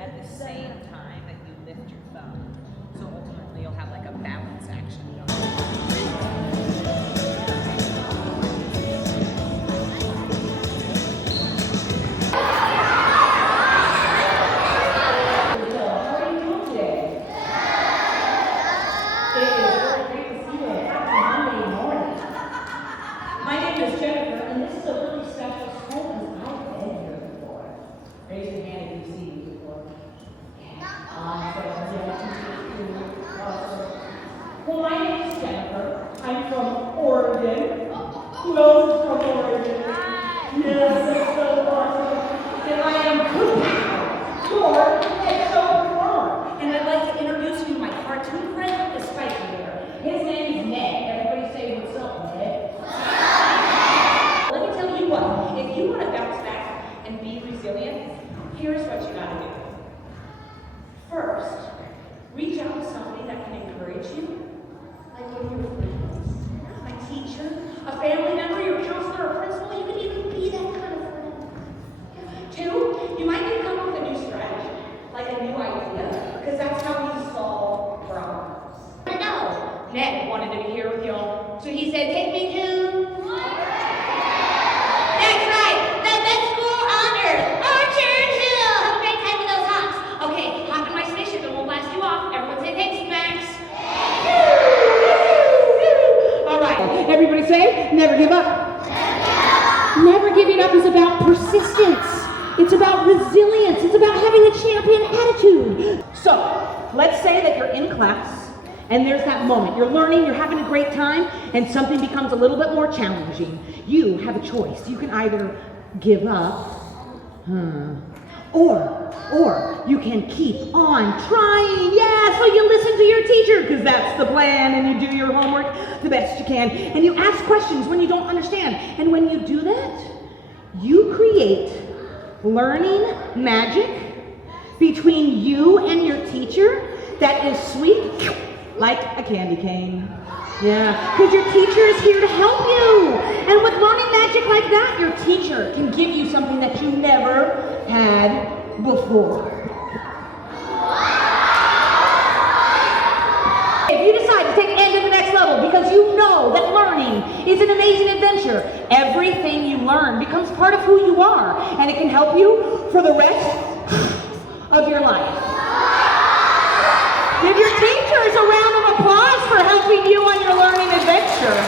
at the same time that you lift your thumb. So ultimately you'll have like a balance action. Well, my name is Jennifer. I'm from Oregon. Who else is from Oregon? Yes, that's so awesome. And I am cooking your exo farm. And I'd like to introduce you to my cartoon friend with the spiky hair. His name is Ned. Everybody say what's up, Ned. Let me tell you what, if you want to bounce back and be resilient, here's what you gotta do. First, reach out to somebody that can encourage you. Like one of your friends, a teacher, a family member, your counselor, or principal. You can even be that kind of friend. 2, you might need to come up with a new strategy, like a new idea, because that's how we solve problems. I know. Ned wanted to be here with y'all, so he said, take me to... That's right, the best school on earth, Orchard Hill. Have a great time with those hops. Okay, hop in my spaceship and we'll blast you off. Everyone say thanks, Max. Everybody say, never give up. Never giving up is about persistence. It's about resilience. It's about having a champion attitude. So, let's say that you're in class and there's that moment. You're learning, you're having a great time, and something becomes a little bit more challenging. You have a choice. You can either give up, or you can keep on trying. Yeah, so you listen to your teacher, because that's the plan, and you do your homework the best you can, and you ask questions when you don't understand. And when you do that, you create learning magic between you and your teacher that is sweet like a candy cane. Yeah, because your teacher is here to help you. And with learning magic like that, your teacher can give you something that you never had before. If you decide to take Ann to the next level because you know that learning is an amazing adventure, everything you learn becomes part of who you are, and it can help you for the rest of your life. Give your teachers a round of applause for helping you on your learning adventure.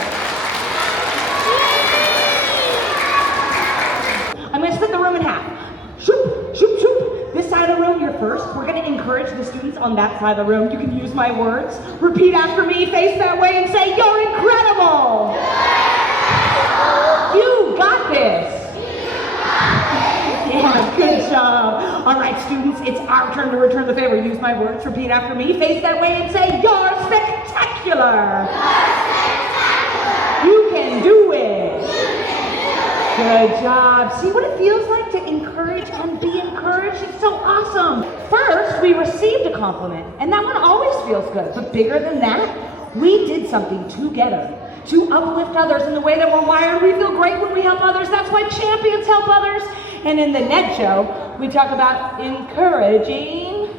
I'm going to split the room in half. Shoop, shoop, shoop. This side of the room, you're first. We're going to encourage the students on that side of the room. You can use my words. Repeat after me, face that way, and say, you're incredible. You got this. Yeah, good job. All right, students, it's our turn to return the favor. Use my words. Repeat after me. Face that way and say, you're spectacular. You can do it. Good job. See what it feels like to encourage and be encouraged? It's so awesome. First, we received a compliment, and that one always feels good. But bigger than that, we did something together to uplift others in the way that we're wired. We feel great when we help others. That's why champions help others. And in the Ned Show, we talk about encouraging.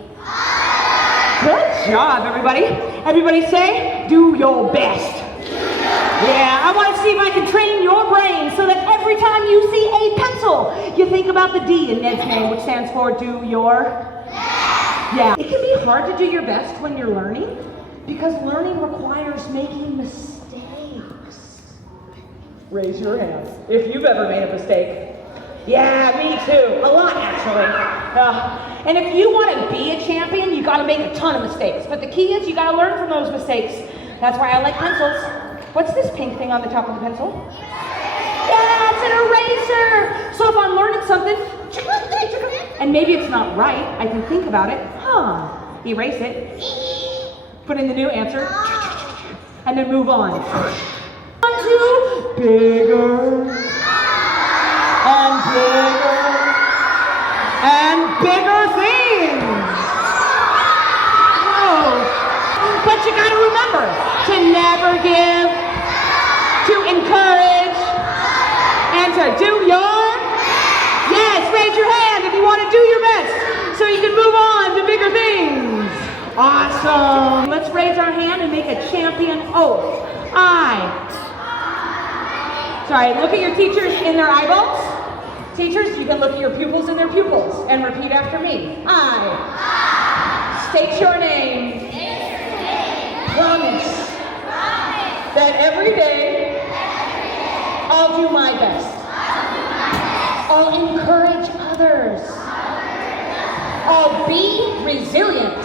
Good job, everybody. Everybody say, do your best. Yeah, I want to see if I can train your brain so that every time you see a pencil, you think about the D in Ned's name, which stands for do your. Yeah, it can be hard to do your best when you're learning because learning requires making mistakes. Raise your hand if you've ever made a mistake. Yeah, me too. A lot, actually. And if you want to be a champion, you got to make a ton of mistakes. But the key is you got to learn from those mistakes. That's why I like pencils. What's this pink thing on the top of the pencil? Yeah, it's an eraser. So if I'm learning something, and maybe it's not right, I can think about it. Erase it. Put in the new answer. And then move on. On to bigger. And bigger things. Oh. But you gotta remember to never give, to encourage, and to do your. Yes, raise your hand if you want to do your best. so you can move on to bigger things. Awesome. Let's raise our hand and make a champion oath. Sorry, look at your teachers in their eyeballs. Teachers, you can look at your pupils in their pupils and repeat after me. State your name. Promise that every day I'll do my best. I'll encourage others. I'll be resilient.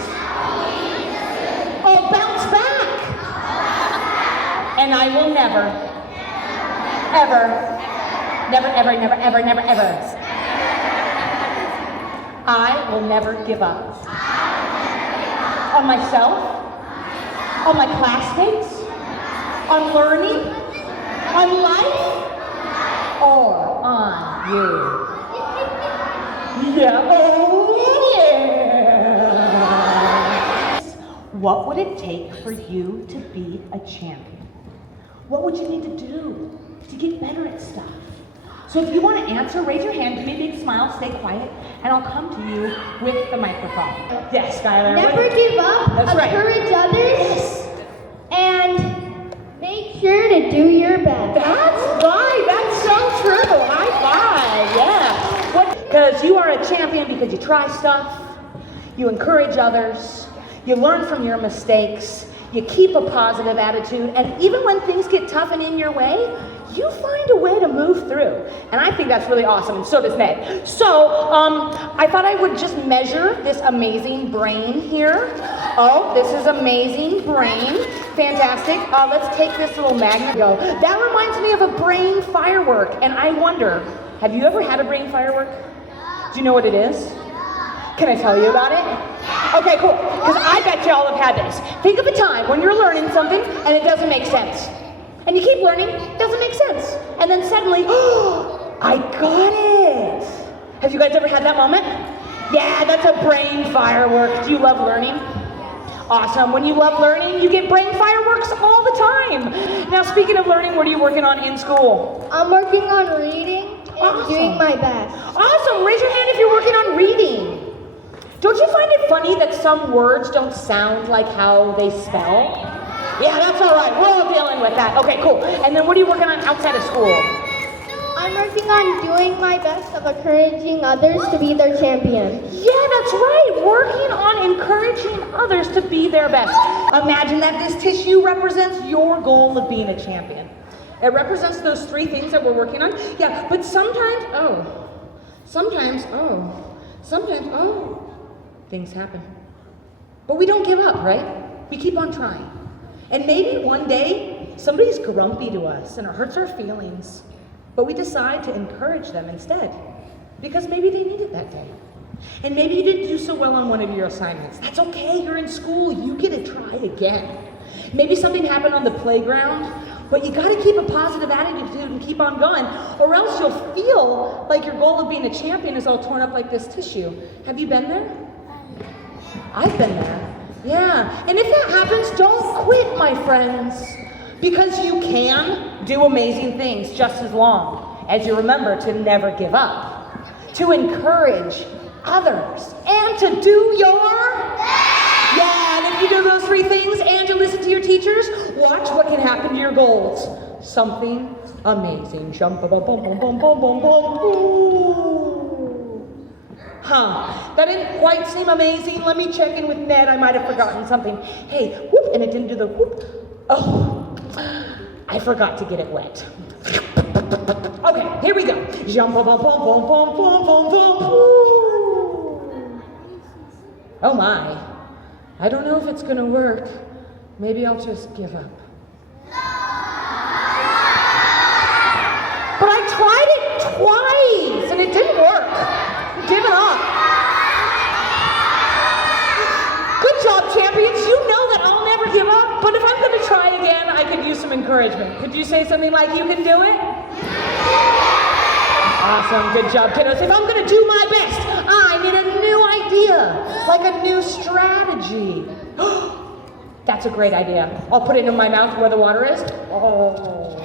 I'll bounce back. And I will never, ever, I will never give up. On myself, on my classmates, on learning, on life, or on you. Yeah, oh yeah. What would it take for you to be a champion? What would you need to do to get better at stuff? So if you want to answer, raise your hand, give me a big smile, stay quiet, and I'll come to you with the microphone. Yes, Skylar. Never give up, That's right. encourage others, and make sure to do your best. That's right, that's so true. High five, yeah. Because you are a champion because you try stuff, you encourage others, you learn from your mistakes, you keep a positive attitude, and even when things get tough and in your way, you find a way to move through. And I think that's really awesome, and so does Ned. So, I thought I would just measure this amazing brain here. Oh, this is amazing brain. Fantastic. Let's take this little magnet. Go. That reminds me of a brain firework, and I wonder, have you ever had a brain firework? Do you know what it is? Can I tell you about it? Okay, cool. Because I bet you all have had this. Think of a time when you're learning something and it doesn't make sense. And you keep learning, it doesn't make sense. And then suddenly, oh, I got it. Have you guys ever had that moment? Yeah, that's a brain firework. Do you love learning? Awesome. When you love learning, you get brain fireworks all the time. Now, speaking of learning, what are you working on in school? I'm working on reading and doing my best. Awesome. Raise your hand if you're working on reading. Don't you find it funny that some words don't sound like how they spell? Yeah, that's all right. We're all dealing with that. Okay, cool. And then what are you working on outside of school? I'm working on doing my best of encouraging others to be their champion. Yeah, that's right. Working on encouraging others to be their best. Imagine that this tissue represents your goal of being a champion. It represents those three things that we're working on. Yeah, but sometimes, things happen. But we don't give up, right? We keep on trying. And maybe one day, somebody's grumpy to us and it hurts our feelings. But we decide to encourage them instead. Because maybe they need it that day. And maybe you didn't do so well on one of your assignments. That's okay, you're in school, you get to try it again. Maybe something happened on the playground, but you gotta keep a positive attitude and keep on going, or else you'll feel like your goal of being a champion is all torn up like this tissue. Have you been there? I've been there. Yeah, and if that happens, don't quit, my friends, because you can do amazing things just as long as you remember to never give up, to encourage others, and to do your yeah, and if you do those three things and you listen to your teachers, watch what can happen to your goals. Something amazing. Jump, bum, bum, bum, bum, bum, bum, bum. Huh, that didn't quite seem amazing. Let me check in with Ned. I might have forgotten something. Hey, whoop, and it didn't do the whoop. Oh, I forgot to get it wet. Okay, here we go. Jump, bum, bum, bum, bum, bum, bum, bum, bum. Oh my, I don't know if it's gonna work. Maybe I'll just give up. But I tried it twice and it didn't work. I'm giving up. Good job, champions. You know that I'll never give up, but if I'm gonna try again, I could use some encouragement. Could you say something like, you can do it? Awesome, good job, kiddos. If I'm gonna do my best, I need a new idea, like a new strategy. That's a great idea. I'll put it in my mouth where the water is. Oh.